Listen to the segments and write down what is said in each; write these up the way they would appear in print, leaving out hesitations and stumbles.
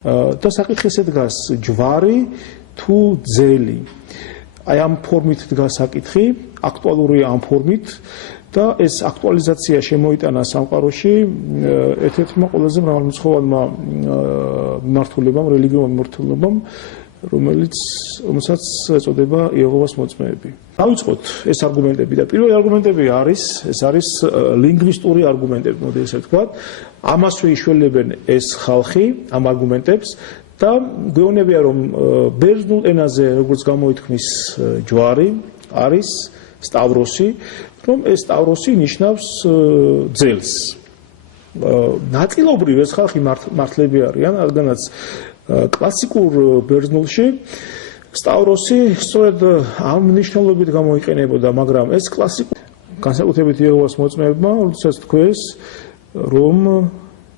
და საკითხზე დგას ჯვარი თუ ძელი. Აი ამ ფორმით დგას საკითხი, აქტუალურია ამ ფორმით და ეს აქტუალიზაცია შემოიტანა სამყაროში ერთ-ერთმა ყველაზე მრავალმცხოვარმა მიმართულებამ, რელიგიურ მიმართულებამ, რომელსაც ეწოდება იეჰოვას მოწმეები. დავიწყოთ ეს არგუმენტები და პირველი არგუმენტები არის ლინგვისტური არგუმენტები, მოდი ესე ვთქვათ. ამასვე იშველებენ ეს ხალხი ამ არგუმენტებს და გვეუბნებიან რომ ბერძნულ ენაზე როგორც გამოითქმის ჯვარი არის სტავროსი, რომ ეს სტავროსი ნიშნავს ძელს. ნაწილობრივ ეს ხალხი მართლები არიან, რადგანაც კლასიკურ ბერძნულში სტავროსი სწორედ ამ მნიშვნელობით გამოიყენებოდა, მაგრამ ეს კლასიკური განსაკუთრებით იეჰოვას მოწმეებმა როდესაც თქვეს რომ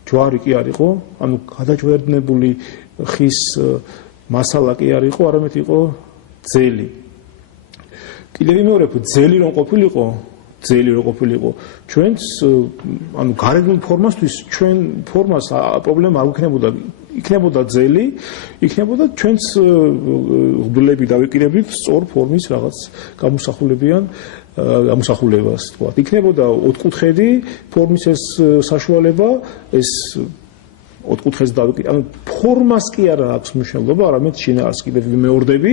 ჯვარი კი არ იყო, ანუ გადაჯვერდნებული ხის მასალა კი არ იყო, არამედ იყო ძელი. კიდევ ვიმეორებ, ძელი რომ ყოფილიყო, ჩვენს ანუ გარეგნულ ფორმასთვის ჩვენ ფორმას პრობლემა არ იქნებოდა ძელი, იქნებოდა ჩვენს ღბლები დავიკიდებით სწორ ფორმის რაღაც გამოსახულებას, თქვა. იქნებოდა ოთხკუთხედი ფორმის ეს საშუალება, ეს ოთხკუთხედს დავიკიდეთ. ანუ ფორმას კი არა აქვს მნიშვნელობა, არამედ შინაარსს კიდევ ვიმეორდები.